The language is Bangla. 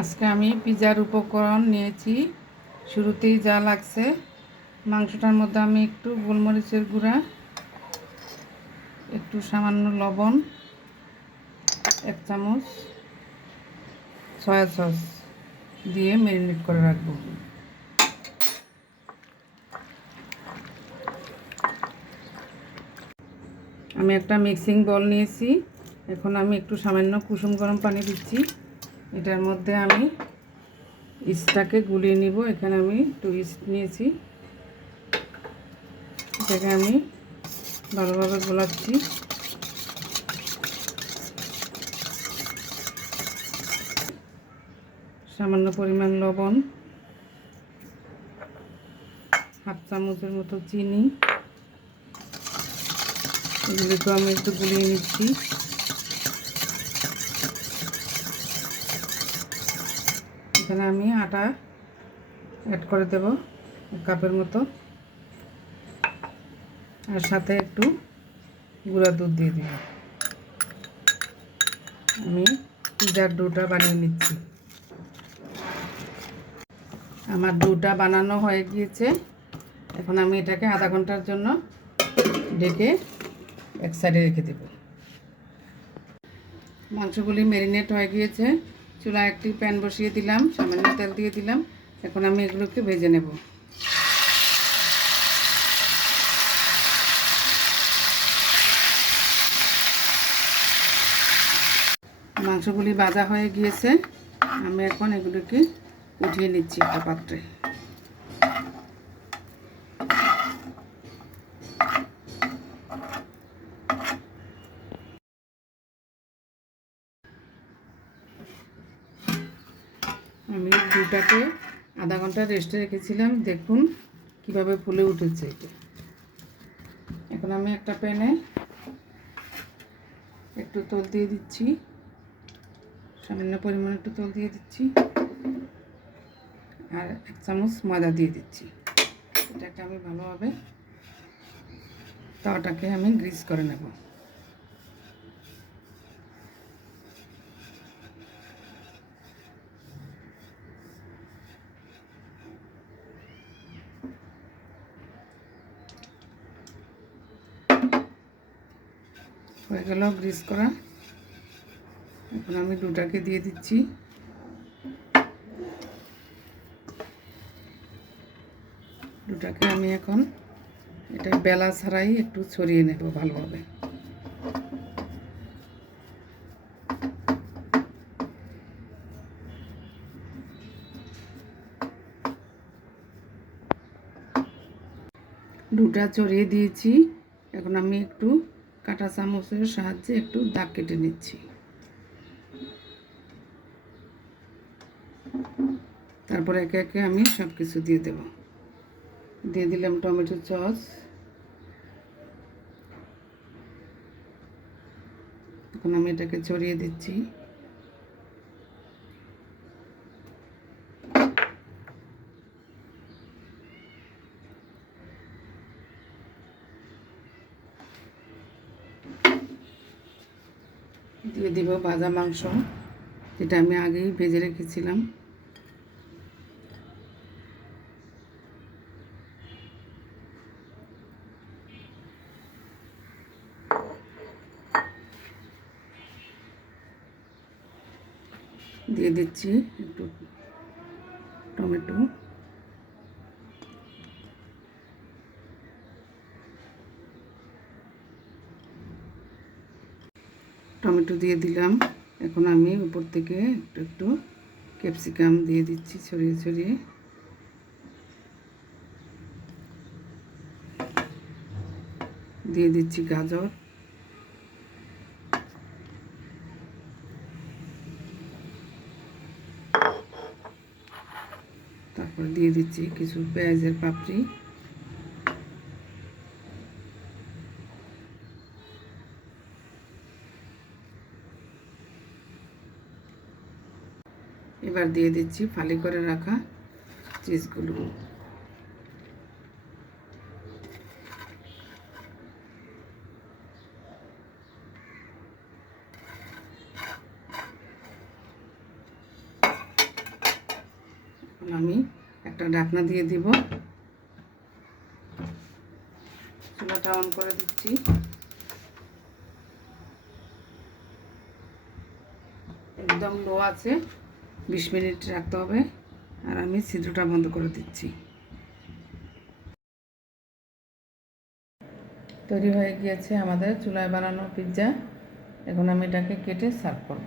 আজকে আমি পিজার উপকরণ নিয়েছি। শুরুতেই যা লাগছে, মাংসটার মধ্যে আমি একটু গোলমরিচের গুঁড়া, একটু সামান্য লবণ, 1 চামচ সয়া সস দিয়ে ম্যারিনেট করে রাখবো। আমি একটা মিক্সিং বল নিয়েছি। এখন আমি একটু সামান্য কুসুম গরম পানি দিচ্ছি। এটার মধ্যে আমি ইস্টটাকে গুলিয়ে নিব। এখানে আমি একটু ইস্ট নিয়েছি, এটাকে আমি ভালোভাবে গোলাচ্ছি। সামান্য পরিমাণ লবণ, 1/2 চামচের মতো চিনি, এগুলোকে আমি একটু গুলিয়ে নিচ্ছি। এখানে আমি আটা অ্যাড করে দেব 1 কাপের মতো, আর সাথে একটু গুঁড়া দুধ দিয়ে দিব। আমি পিজার ডোটা বানিয়ে নিচ্ছি। আমার ডোটা বানানো হয়ে গিয়েছে। এখন আমি এটাকে আধা ঘন্টার জন্য ঢেকে এক সাইডে রেখে দেব। মাংসগুলি ম্যারিনেট হয়ে গিয়েছে। চুলায় একটি প্যান বসিয়ে দিলাম, সামান্য তেল দিয়ে দিলাম। এখন আমি এগুলোকে ভেজে নেব। মাংসগুলি ভাজা হয়ে গিয়েছে। আমি এখন এগুলোকে উঠিয়ে নিচ্ছি একটা পাত্রে। আমি দুটাকে আধা ঘন্টা রেস্টে রেখেছিলাম, দেখুন কিভাবে ফুলে উঠেছে। এখন আমি একটা প্যানে একটু তেল দিয়ে দিচ্ছি, সামান্য পরিমাণ একটু তেল দিয়ে দিচ্ছি, আর 1 চামচ ময়দা দিয়ে দিচ্ছি। এটাকে আমি ভালোভাবে তাওয়াটাকে আমি গ্রিস করে নেব। হয়ে গেল গ্রিস করা। এখন আমি ডোটাকে দিয়ে দিচ্ছি। ডোটাকে আমি এখন এটা বেলা ছাড়াই একটু ছড়িয়ে নেব ভালোভাবে। ডোটা ছড়িয়ে দিয়েছি। এখন আমি একটু কাঁটা চামচের সাহায্যে একটু দাগ কেটে নিচ্ছি। তারপর একে একে আমি সব কিছু দিয়ে দেব। দিয়ে দিলাম টমেটো সস, এখন আমি এটাকে ছড়িয়ে দিচ্ছি। দিয়ে দিব ভাজা মাংস, যেটা আমি আগেই ভেজে রেখেছিলাম। দিয়ে দিচ্ছি একটু টমেটো, টমেটো দিয়ে দিলাম। এখন আমি উপর থেকে একটু একটু ক্যাপসিকাম দিয়ে দিচ্ছি ছড়িয়ে ছড়িয়ে। দিয়ে দিচ্ছি গাজর, তারপর দিয়ে দিচ্ছি কিছু পেঁয়াজের পাপড়ি। এবার দিয়ে দিচ্ছি ফালি করে রাখা চিজগুলো। এখন আমি একটা ঢাকনা দিয়ে দিব, চুলাটা অন করে দিচ্ছি। একদম লো আছে, 20 মিনিট রাখতে হবে। আর আমি ছিদ্রটা বন্ধ করে দিচ্ছি। তৈরি হয়ে গিয়েছে আমাদের চুলায় বানানো পিৎজা। এখন আমি এটাকে কেটে সার্ভ করব।